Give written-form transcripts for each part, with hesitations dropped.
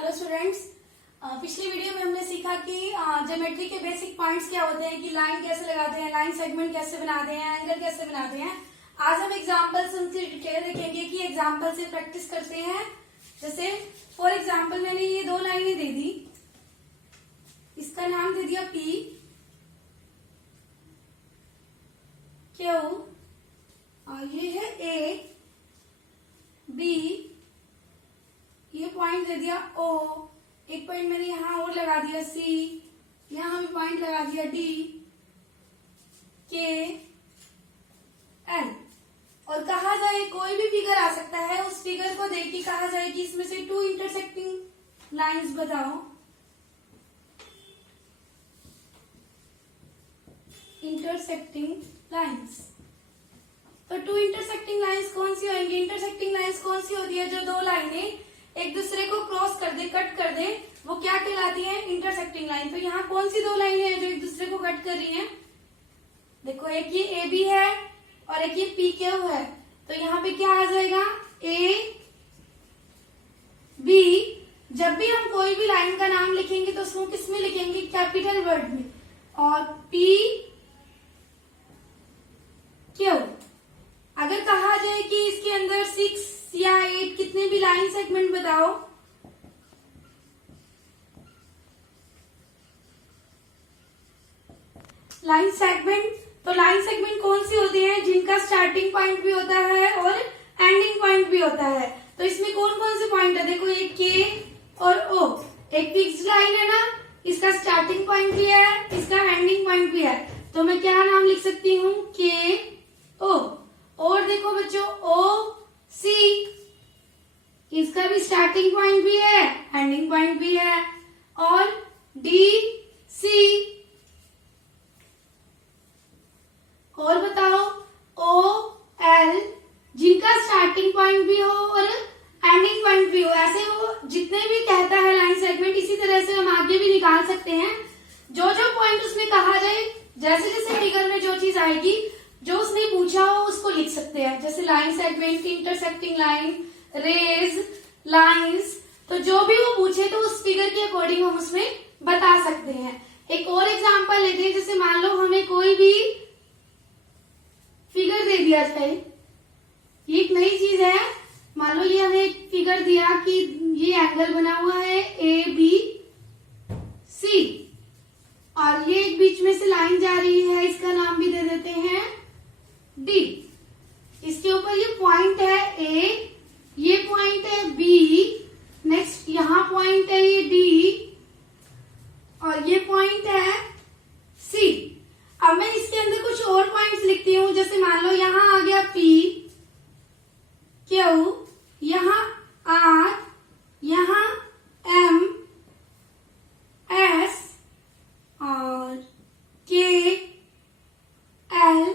Hello students, पिछली video में हमने सीखा कि ज्योमेट्री के बेसिक पॉइंट्स क्या होते हैं, कि लाइन कैसे लगाते हैं, लाइन सेगमेंट कैसे बनाते हैं, एंगल कैसे बनाते हैं। आज हम एग्जांपल से डिटेल देखेंगे कि एग्जांपल से प्रैक्टिस करते हैं। जैसे फॉर एग्जांपल मैंने ये दो लाइनें दे दी, इसका नाम दे दिया P Q और ये है A B, ये पॉइंट दे दिया O, एक पॉइंट मैंने यहां और लगा दिया C, यहां भी पॉइंट लगा दिया D K L। और कहा जाए कोई भी फिगर आ सकता है, उस फिगर को देख के कहा जाए कि इसमें से टू इंटरसेक्टिंग लाइंस बताओ। इंटरसेक्टिंग लाइंस, तो टू इंटरसेक्टिंग लाइंस कौन सी होंगी? इंटरसेक्टिंग लाइंस कौन सी होती है? जो दो लाइनें एक दूसरे को क्रॉस कर दे, कट कर दे, वो क्या कहलाती है? Intersecting line. तो यहाँ कौन सी दो लाइनें हैं जो एक दूसरे को कट कर रही हैं? देखो, एक ये ए बी है और एक ये पी क्यू है। तो यहाँ पे क्या आ जाएगा? A B. जब भी हम कोई भी लाइन का नाम लिखेंगे तो उसको किस में लिखेंगे? कैपिटल वर्ड में। और पी क्यू। अगर कहा जाए कि इसके अंदर 6 या 8 कितने भी लाइन सेगमेंट बताओ, लाइन सेगमेंट, तो लाइन सेगमेंट कौन सी होती है? जिनका स्टार्टिंग पॉइंट भी होता है और एंडिंग पॉइंट भी होता है। तो इसमें कौन कौन से पॉइंट है? देखो, ये के और ओ, एक फिक्स्ड लाइन है ना, इसका स्टार्टिंग पॉइंट भी है, इसका एंडिंग पॉइंट भी है। तो मैं क्या नाम लिख सकती हूँ? के ओ। और देखो बच्चों, ओ सी, इसका भी स्टार्टिंग पॉइंट भी है, एंडिंग पॉइंट भी है। और डी सी, और बताओ ओ एल, जिनका स्टार्टिंग पॉइंट भी हो और एंडिंग पॉइंट भी हो। ऐसे वो जितने भी कहता है लाइन सेगमेंट, इसी तरह से हम आगे भी निकाल सकते हैं। जो जो पॉइंट उसमें कहा जाए, जैसे जैसे फिगर में जो चीज आएगी, जो उसने पूछा हो उसको लिख सकते हैं। जैसे line segment, intersecting line, rays, lines, तो जो भी वो पूछे तो उस फिगर के अकॉर्डिंग हम उसमें बता सकते हैं। एक और एग्जांपल लेते हैं। जैसे मान लो हमें कोई भी फिगर दे दिया जाए, ये एक नई चीज है। मान लो ये हमें एक फिगर दिया कि ये एंगल बना हुआ है ए बी सी, और ये एक बीच में से लाइन जा रही है, इसका नाम भी दे देते हैं डी। इसके ऊपर ये पॉइंट है ए, ये पॉइंट है बी, नेक्स्ट यहां पॉइंट है ये डी, और ये पॉइंट है सी। अब मैं इसके अंदर कुछ और पॉइंट्स लिखती हूँ। जैसे मान लो यहां आ गया पी क्यू, यहां आर, यहां एम एस और के एल।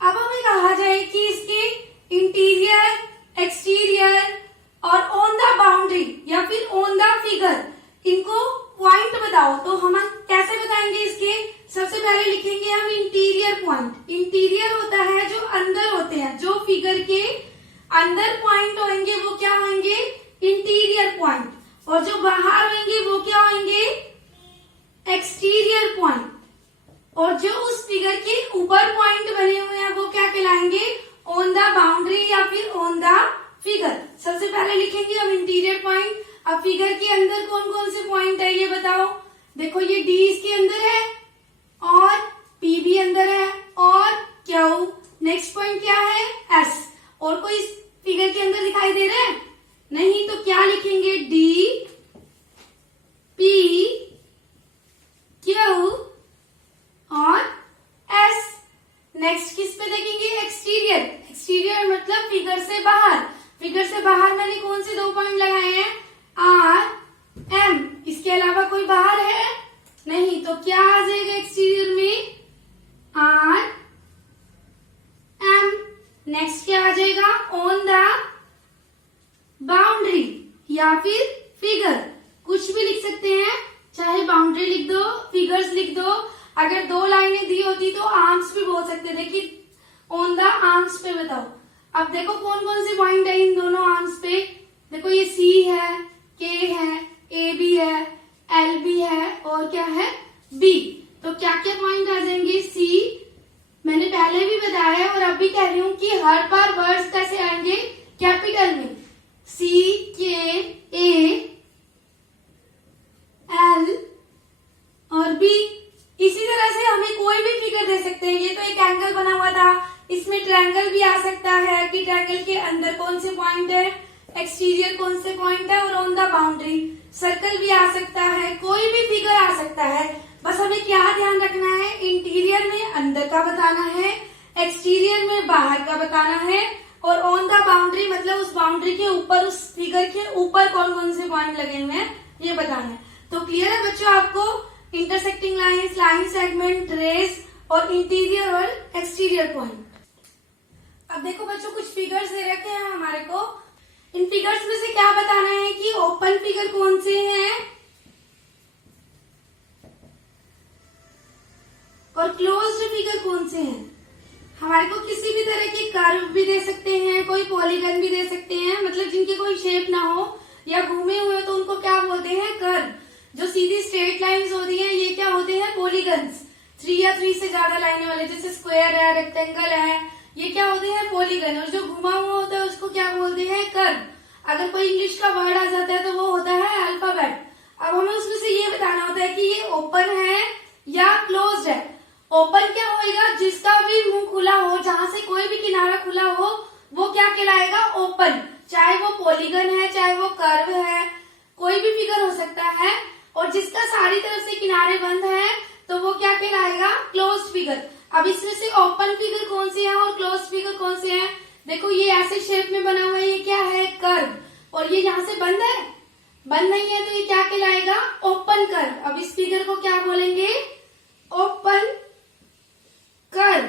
अब हमें कहा जाए कि इसके इंटीरियर, एक्सटीरियर और ऑन द बाउंड्री या फिर ऑन द फिगर, इनको पॉइंट बताओ। तो हम कैसे बताएंगे इसके? सबसे पहले लिखेंगे हम इंटीरियर पॉइंट। इंटीरियर होता है जो अंदर होते हैं, जो फिगर के अंदर पॉइंट होंगे वो क्या होंगे? Interior point. और जो बाहर होंगे वो क्या होंगे? Exterior point. और जो उस फिगर के ऊपर पॉइंट बने हुए हैं वो क्या कहलाएंगे? ऑन द बाउंड्री या फिर ऑन द फिगर। सबसे पहले लिखेंगे हम इंटीरियर पॉइंट। अब फिगर के अंदर कौन कौन से पॉइंट है ये बताओ। देखो, ये डी इसके अंदर है और पी भी अंदर है और क्यू, नेक्स्ट पॉइंट क्या है? एस। और कोई इस फिगर के अंदर दिखाई दे रहा है? नहीं। तो क्या लिखेंगे? डी पी क्यू और एस। नेक्स्ट किस पे देखेंगे? एक्सटीरियर। एक्सटीरियर मतलब फिगर से बाहर। फिगर से बाहर मैंने कौन से दो पॉइंट लगाए हैं? R M. इसके अलावा कोई बाहर है? नहीं। तो क्या आ जाएगा एक्सटीरियर में? R M. नेक्स्ट क्या आ जाएगा? ऑन द बाउंड्री या फिर फिगर, कुछ भी लिख सकते हैं, चाहे बाउंड्री लिख दो, फिगर्स लिख दो। अगर दो लाइनें दी होती तो आर्म्स भी बोल सकते थे कि ऑन द आर्म्स पे बताओ। अब देखो कौन कौन से पॉइंट है इन दोनों आर्म्स पे। देखो ये सी अंदर कौन से पॉइंट है, एक्सटीरियर कौन से पॉइंट है, और ऑन द बाउंड्री सर्कल भी आ सकता है, कोई भी फिगर आ सकता है। बस हमें क्या ध्यान रखना है, इंटीरियर में अंदर का बताना है, एक्सटीरियर में बाहर का बताना है, और ऑन द बाउंड्री मतलब उस बाउंड्री के ऊपर, उस फिगर के ऊपर कौन कौन से पॉइंट लगे हुए हैं ये बताना है। तो क्लियर है बच्चों आपको intersecting lines, line segment, rays और इंटीरियर और एक्सटीरियर पॉइंट। अब देखो बच्चों कुछ फिगर्स दे रखे हैं हमारे को। इन फिगर्स में से क्या बताना है कि ओपन फिगर कौन से हैं और क्लोज्ड फिगर कौन से हैं। हमारे को किसी भी तरह की कर्व भी दे सकते हैं, कोई पॉलीगन भी दे सकते हैं, मतलब जिनकी कोई शेप ना हो या घूमे हुए तो उनको क्या बोलते हैं, कर्व। जो सीधी स्ट्रेट लाइंस होती हैं ये क्या होते हैं, पॉलीगन्स। 3 या 3 से ज्यादा लाइनें वाले जैसे स्क्वायर है, रेक्टेंगल है, ये क्या होते हैं, पॉलीगन। और जो घुमा हुआ होता है उसको क्या बोलते हैं, कर्व। अगर कोई इंग्लिश का वर्ड आ जाता है तो वो होता है अल्फाबेट। अब हमें उसमें से ये बताना होता है कि ये ओपन है या क्लोज्ड है। ओपन क्या होएगा, जिसका भी मुंह खुला हो, जहां से कोई भी किनारा खुला हो वो क्या कहलाएगा, ओपन। चाहे वो पॉलीगन है, चाहे वो कर्व है, कोई भी फिगर हो सकता है। और जिसका सारी तरफ से किनारे बंद है तो वो क्या कहलाएगा, क्लोज्ड फिगर। अब इसमें से ओपन फिगर कौन सी है और क्लोज्ड फिगर कौन से है। देखो ये ऐसे शेप में बना हुआ है, ये क्या है, कर्व। और ये यहाँ से बंद है, बंद नहीं है, तो ये क्या कहलाएगा, ओपन कर्व। अब इस फिगर को क्या बोलेंगे, ओपन कर्व।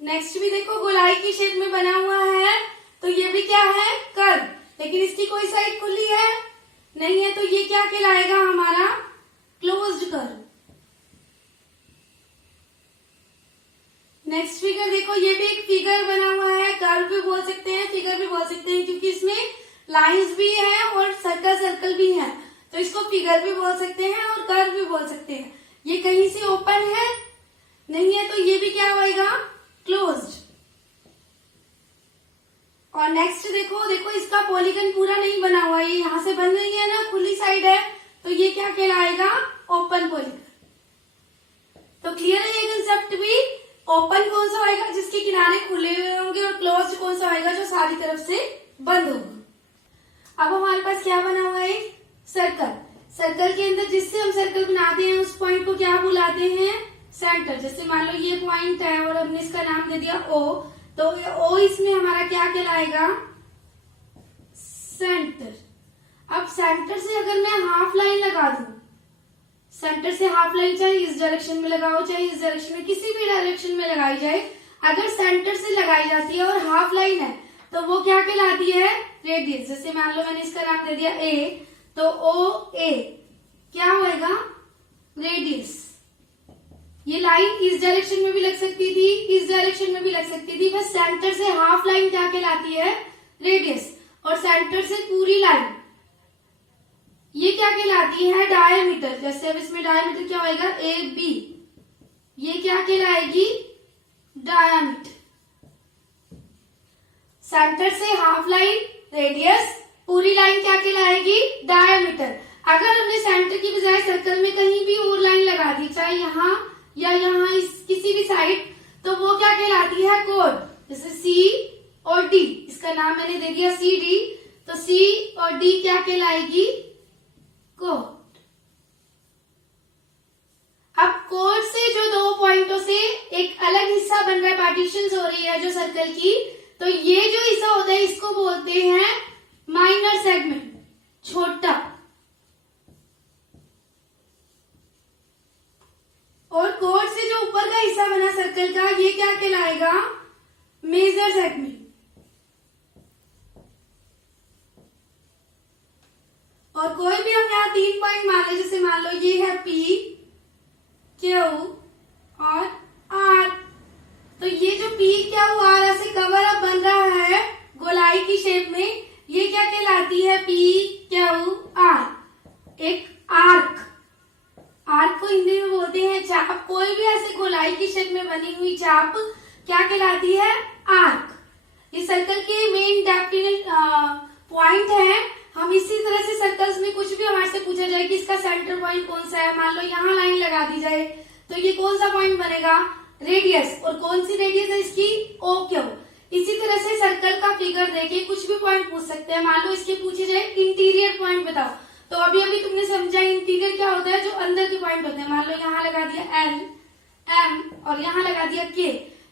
नेक्स्ट भी देखो गोलाई की शेप में बना हुआ है, तो ये भी क्या है, कर्व। लेकिन इसकी कोई साइड खुली है नहीं है, तो ये क्या कहलाएगा हमारा, क्लोज्ड कर्व। नेक्स्ट फिगर देखो, ये भी एक फिगर बना हुआ है, कर्व भी बोल सकते हैं, फिगर भी बोल सकते हैं, क्योंकि इसमें लाइंस भी है और सर्कल सर्कल भी है, तो इसको फिगर भी बोल सकते हैं और कर्व भी बोल सकते हैं। ये कहीं से ओपन है नहीं है, तो ये भी क्या होएगा, क्लोज्ड। और नेक्स्ट देखो, देखो इसका पॉलीगन पूरा नहीं बना हुआ है, ये यहाँ से बंद नहीं है ना, खुली साइड है, तो ये क्या कहलाएगा, ओपन पॉलीगन। तो क्लियर है ये कंसेप्ट भी। ओपन कौन सा होएगा, जिसके किनारे खुले हुए होंगे, और क्लोज्ड कौन सा होएगा, जो सारी तरफ से बंद होगा। अब हमारे पास क्या बना हुआ है, सर्कल। सर्कल के अंदर जिससे हम सर्कल बनाते हैं उस पॉइंट को क्या बुलाते हैं, सेंटर। जैसे मान लो ये पॉइंट है और हमने इसका नाम दे दिया ओ, तो ओ इसमें हमारा क्या कहलाएगा, सेंटर। अब सेंटर से अगर मैं हाफ लाइन लगा दूं, सेंटर से हाफ लाइन चाहे इस डायरेक्शन में लगाओ चाहे इस डायरेक्शन में, किसी भी डायरेक्शन में लगाई जाए, अगर सेंटर से लगाई जाती है और हाफ लाइन है तो वो क्या कहलाती है, रेडियस। जैसे मान लो मैंने इसका नाम दे दिया ए, तो ओ ए क्या होएगा, रेडियस। ये लाइन इस डायरेक्शन में भी लग सकती थी, इस डायरेक्शन में भी लग सकती थी, बस सेंटर से हाफ लाइन क्या कहलाती है, रेडियस। और सेंटर से पूरी लाइन ये क्या कहलाती है, डायमीटर। जैसे अब इसमें डायमीटर क्या होएगा, ए बी, ये क्या कहलाएगी, डायमीटर। सेंटर से हाफ लाइन रेडियस, पूरी लाइन क्या कहलाएगी, डायमीटर। अगर हमने सेंटर की बजाय सर्कल में कहीं भी और लाइन लगा दी, चाहे यहाँ या यहाँ इस किसी भी साइड, तो वो क्या कहलाती है, कोड। जैसे सी और डी, इसका नाम मैंने दे दिया सी डी, तो सी और डी क्या कहलाएगी, कोड। अब कोड से जो दो पॉइंटों से एक अलग हिस्सा बन रहा है, पार्टीशंस हो रही है जो सर्कल की, तो ये जो हिस्सा होता है इसको बोलते हैं माइनर सेगमेंट, छोटा। और कोड से जो ऊपर का हिस्सा बना सर्कल का, ये क्या कहलाएगा, मेजर सेगमेंट। और कोई भी हम यहाँ 3 पॉइंट मान ले, जैसे मान लो ये है P, Q और R, तो ये जो P, Q, R ऐसे कवर अप बन रहा है गोलाई की शेप में, ये क्या कहलाती है, P, Q, R, एक आर्क। आर्क को हिंदी में बोलते हैं चाप। कोई भी ऐसे गोलाई की शेप में बनी हुई चाप क्या कहलाती है, आर्क। ये सर्कल के मेन डेफिनेट पॉइंट है। हम इसी तरह से सर्कल्स में कुछ भी हमारे से पूछा जाए कि इसका सेंटर पॉइंट कौन सा है, मान लो यहाँ लाइन लगा दी जाए तो ये कौन सा पॉइंट बनेगा, रेडियस। और कौन सी रेडियस है इसकी, ओ क्यू। इसी तरह से सर्कल का फिगर देके कुछ भी पॉइंट पूछ सकते हैं। मान लो इसके पूछे जाए इंटीरियर पॉइंट बताओ, तो अभी अभी तुमने समझा इंटीरियर क्या होता है, जो अंदर के पॉइंट होते हैं। मान लो यहाँ लगा दिया एल, एम और यहाँ लगा दिया के,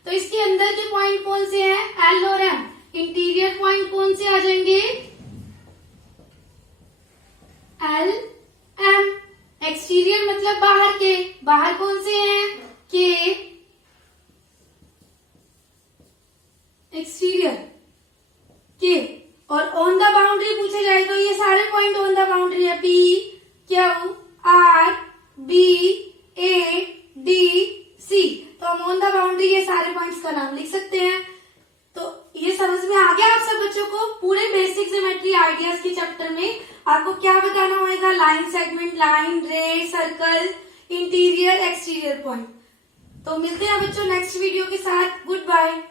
तो इसके अंदर के पॉइंट कौन से हैं, एल और एम। इंटीरियर पॉइंट कौन से आ जाएंगे, एल एम। एक्सटीरियर मतलब बाहर के, बाहर कौन से हैं, के, एक्सटीरियर के। और ऑन द बाउंड्री पूछे जाए तो ये सारे पॉइंट ऑन द बाउंड्री है, P, Q, R, B, A, D, C. तो हम ऑन द बाउंड्री ये सारे पॉइंट्स का नाम लिख सकते हैं। तो ये समझ में आ गया आप सब बच्चों को, पूरे बेसिक ज्योमेट्री आइडियाज के चैप्टर में आपको क्या बताना होगा, line segment, line, ray, circle, interior, exterior point. तो मिलते हैं बच्चों नेक्स्ट वीडियो के साथ। Good bye.